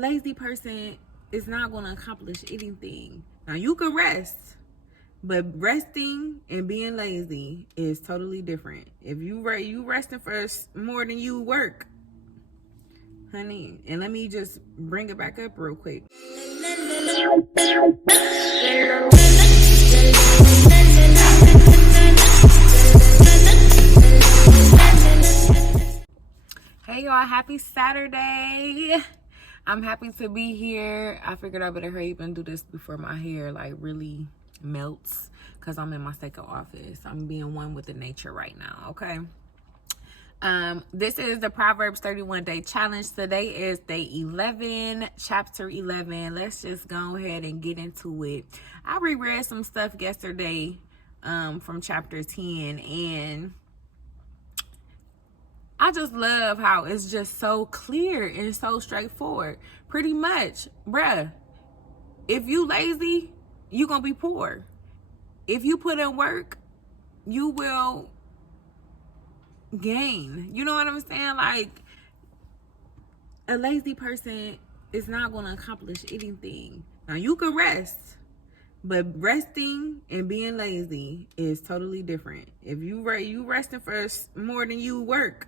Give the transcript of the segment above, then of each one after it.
Lazy person is not going to accomplish anything. Now you can rest, but resting and being lazy is totally different. If you resting for more than you work, honey. And let me just bring it back up real quick. Hey y'all, happy Saturday. I'm happy to be here. I figured I better hurry up and do this before my hair like really melts, because I'm in my second office. I'm being one with the nature right now, okay? This is the Proverbs 31 day challenge. Today is day 11, chapter 11. Let's just go ahead and get into it. I reread some stuff yesterday from chapter 10, and I just love how it's just so clear and so straightforward. Pretty much, bruh, if you lazy, you gonna be poor. If you put in work, you will gain. You know what I'm saying? Like, a lazy person is not gonna accomplish anything. Now you can rest, but resting and being lazy is totally different. If you resting for more than you work,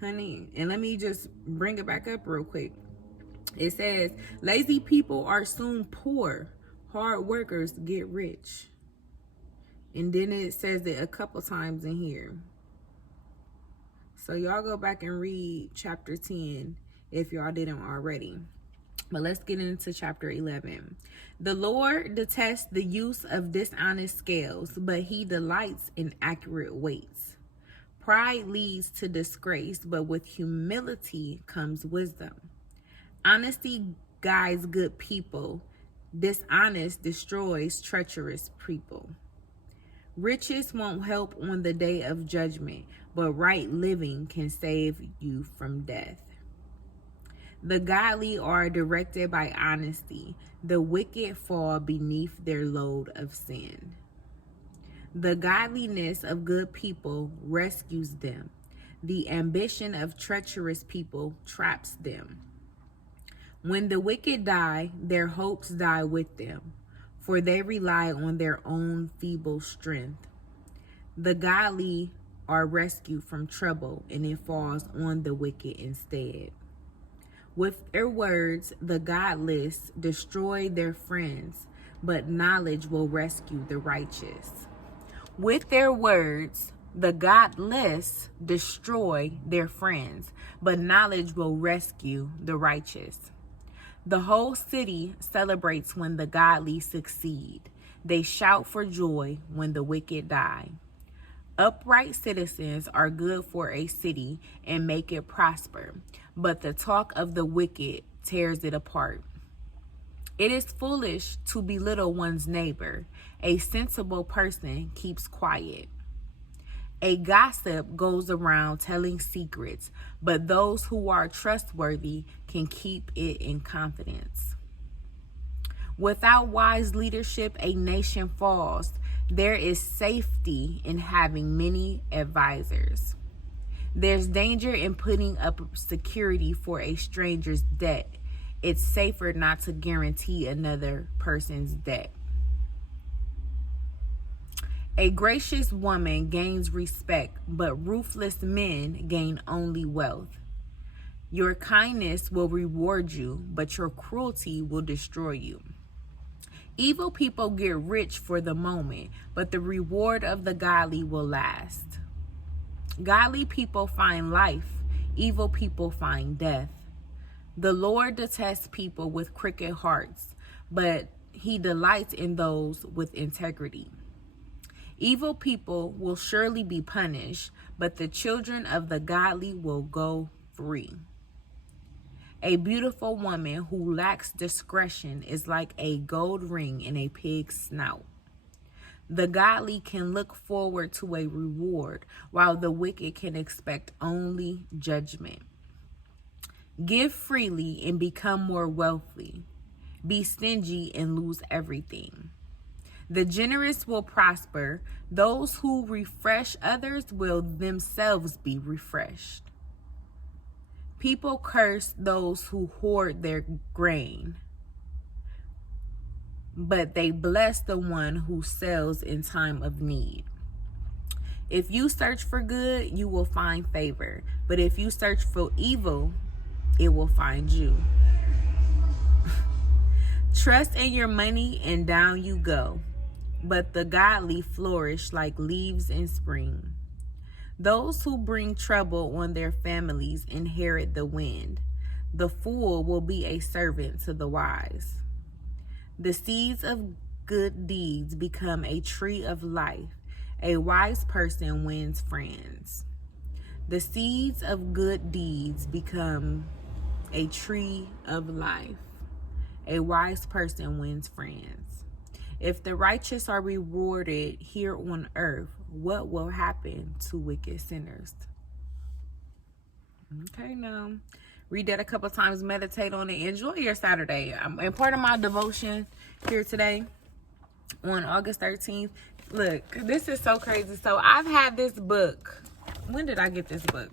honey. And let me just bring it back up real quick. It says, lazy people are soon poor. Hard workers get rich. And then it says it a couple times in here. So y'all go back and read chapter 10 if y'all didn't already. But let's get into chapter 11. The Lord detests the use of dishonest scales, but he delights in accurate weights. Pride leads to disgrace, but with humility comes wisdom. Honesty guides good people. Dishonest destroys treacherous people. Riches won't help on the day of judgment, but right living can save you from death. The godly are directed by honesty. The wicked fall beneath their load of sin. The godliness of good people rescues them. The ambition of treacherous people traps them. When the wicked die, their hopes die with them, for they rely on their own feeble strength. The godly are rescued from trouble, and it falls on the wicked instead. With their words, the godless destroy their friends, but knowledge will rescue the righteous. With their words, the godless destroy their friends, but knowledge will rescue the righteous. The whole city celebrates when the godly succeed. They shout for joy when the wicked die. Upright citizens are good for a city and make it prosper, but the talk of the wicked tears it apart. It is foolish to belittle one's neighbor. A sensible person keeps quiet. A gossip goes around telling secrets, but those who are trustworthy can keep it in confidence. Without wise leadership, a nation falls. There is safety in having many advisors. There's danger in putting up security for a stranger's debt. It's safer not to guarantee another person's debt. A gracious woman gains respect, but ruthless men gain only wealth. Your kindness will reward you, but your cruelty will destroy you. Evil people get rich for the moment, but the reward of the godly will last. Godly people find life, evil people find death. The Lord detests people with crooked hearts, but he delights in those with integrity. Evil people will surely be punished, but the children of the godly will go free. A beautiful woman who lacks discretion is like a gold ring in a pig's snout. The godly can look forward to a reward, while the wicked can expect only judgment. Give freely and become more wealthy. Be stingy and lose everything. The generous will prosper. Those who refresh others will themselves be refreshed. People curse those who hoard their grain, but they bless the one who sells in time of need. If you search for good, you will find favor. But if you search for evil, it will find you. Trust in your money and down you go. But the godly flourish like leaves in spring. Those who bring trouble on their families inherit the wind. The fool will be a servant to the wise. The seeds of good deeds become a tree of life. A wise person wins friends. The seeds of good deeds become a tree of life. A wise person wins friends. If the righteous are rewarded here on earth, what will happen to wicked sinners? Okay, now read that a couple times, meditate on it, enjoy your Saturday. And part of my devotion here today on August 13th. Look, this is so crazy. So I've had this book. When did I get this book?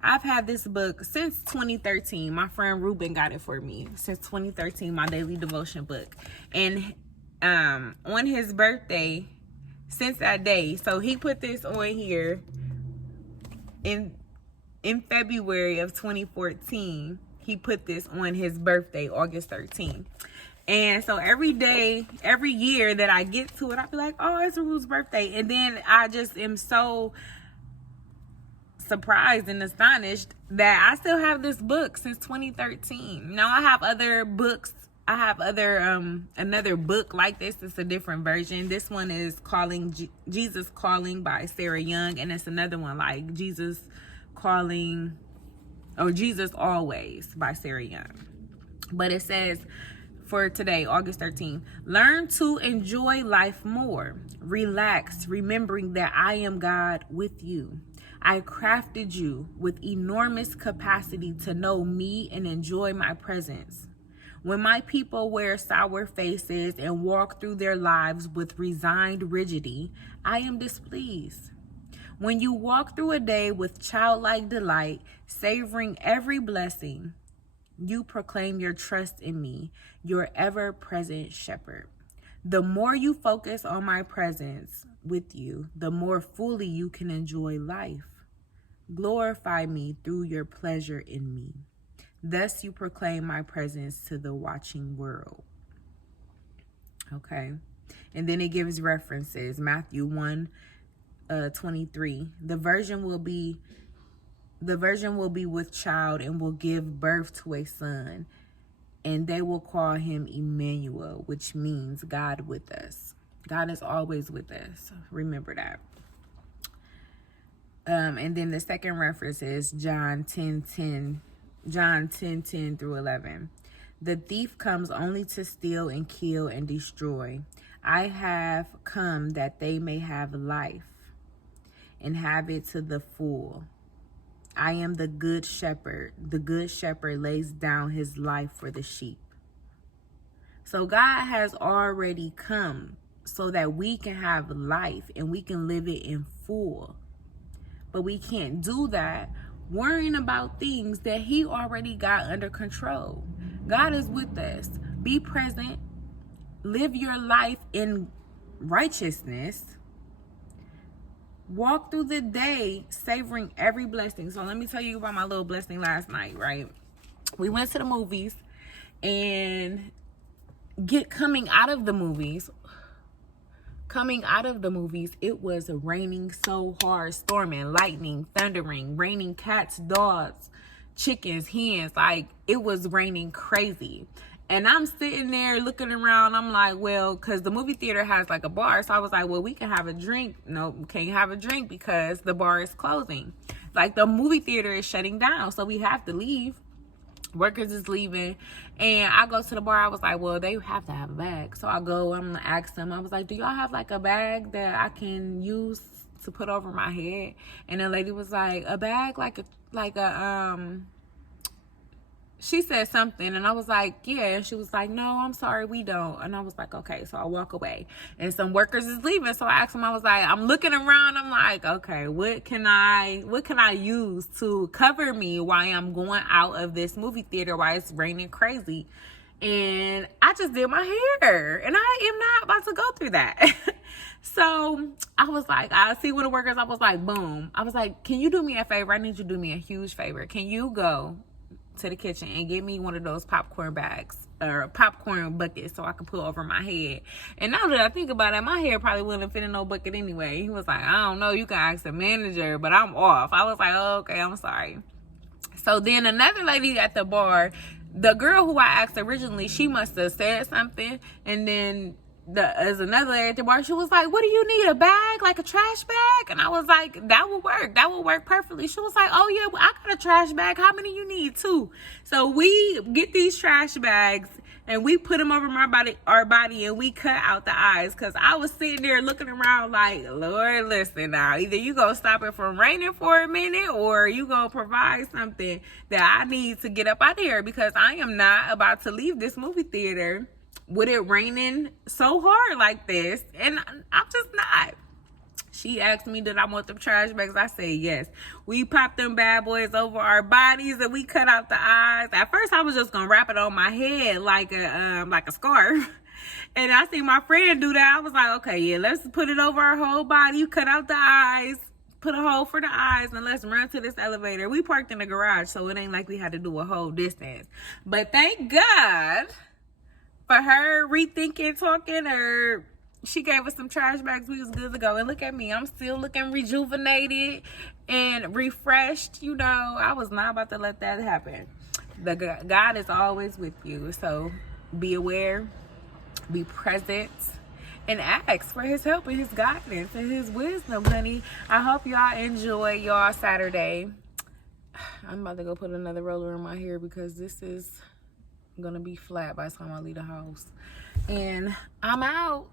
I've had this book since 2013. My friend Ruben got it for me since 2013, my daily devotion book. And on his birthday, since that day, so he put this on here in February of 2014. He put this on his birthday, August 13th. And so every day, every year that I get to it, I be like, oh, it's Ruth's birthday. And then I just am so surprised and astonished that I still have this book since 2013. Now I have other books. I have another book like this. It's a different version. This one is Jesus Calling by Sarah Young. And it's another one like Jesus Calling or Jesus Always by Sarah Young. But it says, for today, August 13th, learn to enjoy life more. Relax, remembering that I am God with you. I crafted you with enormous capacity to know me and enjoy my presence. When my people wear sour faces and walk through their lives with resigned rigidity, I am displeased. When you walk through a day with childlike delight, savoring every blessing, you proclaim your trust in me, your ever-present shepherd. The more you focus on my presence with you, the more fully you can enjoy life. Glorify me through your pleasure in me. Thus you proclaim my presence to the watching world. Okay. And then it gives references. Matthew 1:23. The virgin will be with child and will give birth to a son, and they will call him Emmanuel, which means God with us. God is always with us. Remember that. And then the second reference is John 10:10 through 11. The thief comes only to steal and kill and destroy. I have come that they may have life and have it to the full. I am the good shepherd. The good shepherd lays down his life for the sheep. So God has already come so that we can have life and we can live it in full. But we can't do that worrying about things that he already got under control. God is with us. Be present. Live your life in righteousness. Walk through the day savoring every blessing. So let me tell you about my little blessing last night, right? We went to the movies, and coming out of the movies, it was raining so hard, storming, lightning, thundering, raining cats, dogs, chickens, hens. Like, it was raining crazy. And I'm sitting there looking around. I'm like, well, because the movie theater has like a bar. So I was like, well, we can have a drink. No, we can't have a drink because the bar is closing. Like, the movie theater is shutting down. So we have to leave. Workers is leaving. And I go to the bar. I was like, well, they have to have a bag. So I go, I'm going to ask them. I was like, do y'all have like a bag that I can use to put over my head? And the lady was like, a bag? Like a she said something, and I was like, yeah. And she was like, no, I'm sorry, we don't. And I was like, okay. So I walk away, and some workers is leaving. So I asked them, I was like, I'm looking around. I'm like, okay, what can I use to cover me while I'm going out of this movie theater while it's raining crazy? And I just did my hair, and I am not about to go through that. So I was like, I see one of the workers. I was like, boom. I was like, can you do me a favor? I need you to do me a huge favor. Can you go to the kitchen and get me one of those popcorn bags or a popcorn bucket so I can put over my head? And now that I think about it, my hair probably wouldn't fit in no bucket anyway. He was like, I don't know, you can ask the manager, but I'm off. I was like, oh, okay, I'm sorry. So then another lady at the bar, the girl who I asked originally, she must have said something, and then as another lady at the bar, she was like, what do you need, a bag, like a trash bag? And I was like, that would work perfectly. She was like, oh yeah, well, I got a trash bag, how many you need? 2. So we get these trash bags and we put them over our body, and we cut out the eyes, because I was sitting there looking around like, Lord, listen now, either you gonna stop it from raining for a minute, or you gonna provide something that I need to get up out of here, because I am not about to leave this movie theater with it raining so hard like this, and I'm just not. She asked me, did I want them trash bags? I said yes. We popped them bad boys over our bodies, and we cut out the eyes. At first, I was just gonna wrap it on my head like a scarf. And I see my friend do that. I was like, okay, yeah, let's put it over our whole body. You cut out the eyes, put a hole for the eyes, and let's run to this elevator. We parked in the garage, so it ain't like we had to do a whole distance. But thank God for her rethinking, talking, or she gave us some trash bags. We was good to go. And look at me, I'm still looking rejuvenated and refreshed. You know, I was not about to let that happen. God is always with you, so be aware, be present, and ask for his help and his guidance and his wisdom, honey. I hope y'all enjoy y'all Saturday. I'm about to go put another roller in my hair, because this is gonna be flat by the time I leave the house. And I'm out.